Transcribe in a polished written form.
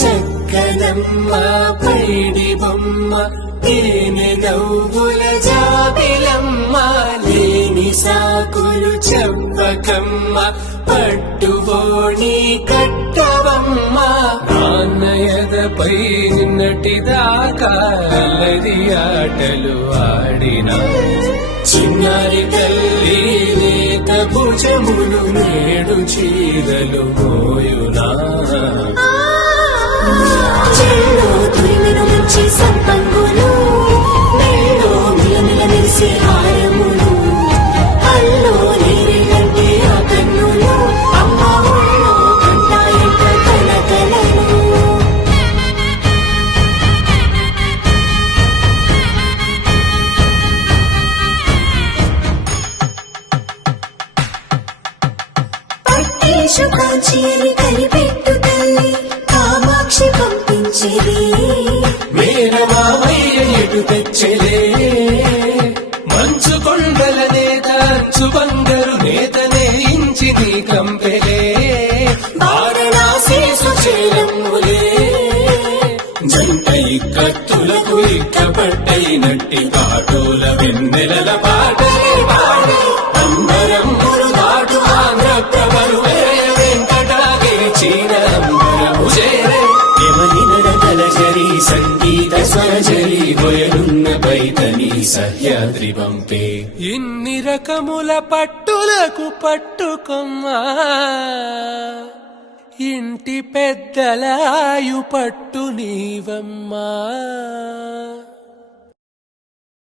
చక్కనమ్మ పైడి బొమ్మ తేనె నవ్వుల జాబిలమ్మ లేని సాకులు చెప్పకమ్మ పట్టుబోణి కట్టవమ్మ నాన్నయదపై నిన్నటిదాకా అల్లరి ఆటలు ఆడినా చిన్నారి తల్లి లేత భుజములు నేడు చీరలు మోయునా చెల్లో తురిమిన మంచి సంపంగులు మెల్లో మిలమిల మెరిసే హారములు అల్లో నీరిలంటే ఆ కన్నులు అమ్మ ఒళ్ళో కంటాయంట కలకలను పట్టేశు కాంచేరి కలిపెట్టు తల్లి కామాక్షి పంపించేది మేనమామయ్య ఎటు తెచ్చలే మంచు కొండల నేత అంచు బంగారు నేత నేయించి నీ కంపెలే వారణాసి సుచేలమ్ములే జంట ఇక్కత్తులకు ఇక్కపట్టైనట్టి పాటోల వెన్నెలల పాటలే పాడే అంబరమ్ములు దాటు ఆంధ్ర ప్రభలు వెంకటాగిరి చీన అంబరము చేరే యమనినడతలజరి సంగీత స్వరజరి బొయలున్న పైతని సహ్యాద్రి పంపే ఇన్ని రకముల పట్టులకు పట్టుకొమ్మా ఇంటి పెద్దలాయు పట్టు నీవమ్మా